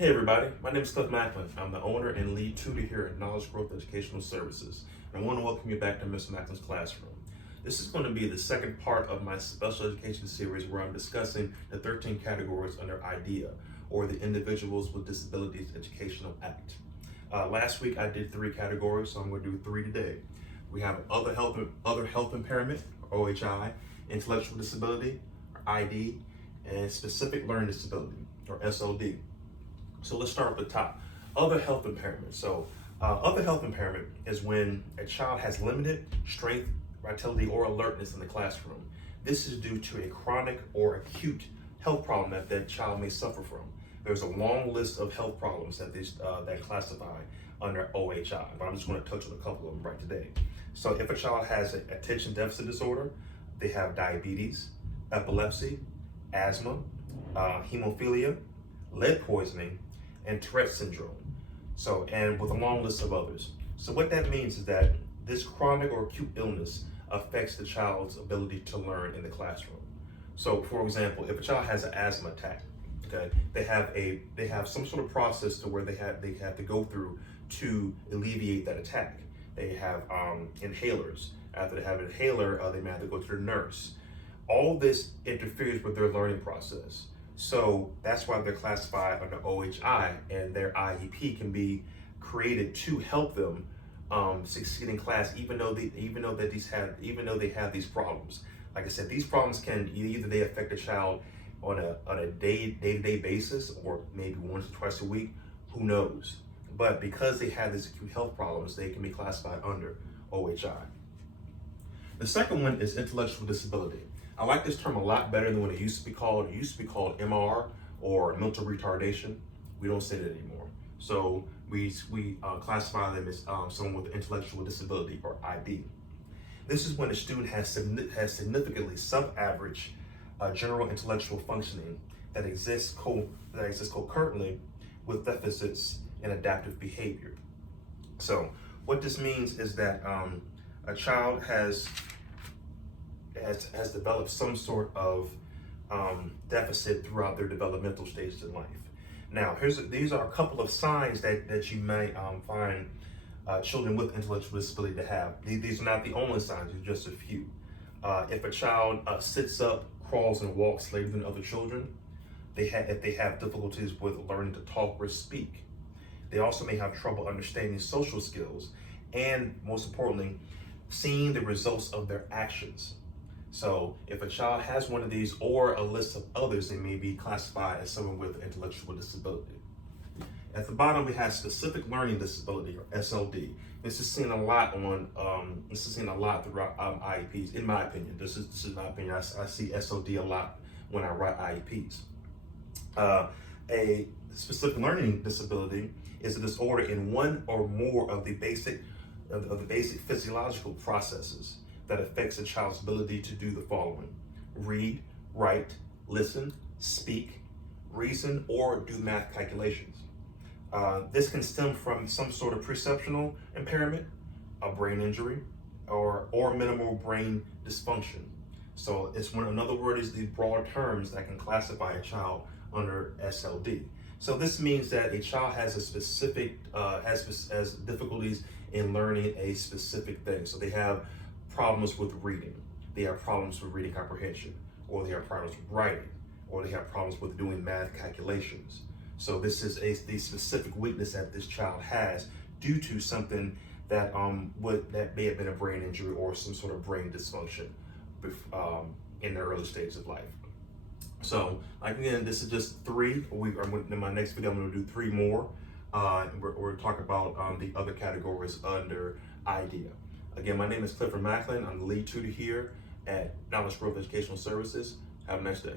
Hey everybody, my name is Macklin. I'm the owner and lead tutor here at Knowledge Growth Educational Services. And I want to welcome you back to Mr. Macklin's classroom. This is going to be the second part of my special education series where I'm discussing the 13 categories under IDEA, or the Individuals with Disabilities Educational Act. Last week I did 3 categories, so I'm going to do 3 today. We have other health impairment, or OHI, intellectual disability, or ID, and specific learning disability, or SLD. So let's start at the top. Other health impairment. Other health impairment is when a child has limited strength, vitality, or alertness in the classroom. This is due to a chronic or acute health problem that that child may suffer from. There's a long list of health problems that that classify under OHI, but I'm just going to touch on a couple of them right today. So if a child has an attention deficit disorder, they have diabetes, epilepsy, asthma, hemophilia, lead poisoning, and Tourette syndrome. And with a long list of others. So what that means is that this chronic or acute illness affects the child's ability to learn in the classroom. So for example, if a child has an asthma attack, okay, they have some sort of process to where they have to go through to alleviate that attack. They have inhalers. After they have an inhaler, they may have to go to their nurse. All this interferes with their learning process. So that's why they're classified under OHI, and their IEP can be created to help them succeed in class, even though they have these problems. Like I said, these problems can either they affect the child on a day-to-day basis, or maybe once or twice a week. Who knows? But because they have these acute health problems, they can be classified under OHI. The second one is intellectual disability. I like this term a lot better than what it used to be called. It used to be called MR, or mental retardation. We don't say that anymore. So we classify them as someone with intellectual disability, or ID. This is when a student has significantly sub-average general intellectual functioning that exists concurrently with deficits in adaptive behavior. So what this means is that a child has developed some sort of deficit throughout their developmental stages in life. Now, these are a couple of signs that you may find children with intellectual disability to have. These are not the only signs, they're just a few. If a child sits up, crawls, and walks later than other children, if they have difficulties with learning to talk or speak. They also may have trouble understanding social skills, and most importantly, seeing the results of their actions. So if a child has one of these or a list of others, they may be classified as someone with intellectual disability. At the bottom, we have specific learning disability, or SLD. This is seen a lot throughout IEPs. In my opinion, this is my opinion. I see SLD a lot when I write IEPs. A specific learning disability is a disorder in one or more of the basic physiological processes that affects a child's ability to do the following: read, write, listen, speak, reason, or do math calculations. This can stem from some sort of perceptual impairment, a brain injury, or minimal brain dysfunction. So another word is the broad terms that can classify a child under SLD. So this means that a child has a specific, has difficulties in learning a specific thing. So they have problems with reading, they have problems with reading comprehension, or they have problems with writing, or they have problems with doing math calculations. So this is the specific weakness that this child has due to something that that may have been a brain injury or some sort of brain dysfunction in the early stages of life. So again, this is just 3. In my next video, I'm going to do 3 more. We're going to talk about the other categories under IDEA. Again, my name is Macklin. I'm the lead tutor here at Knowledge Growth Educational Services. Have a nice day.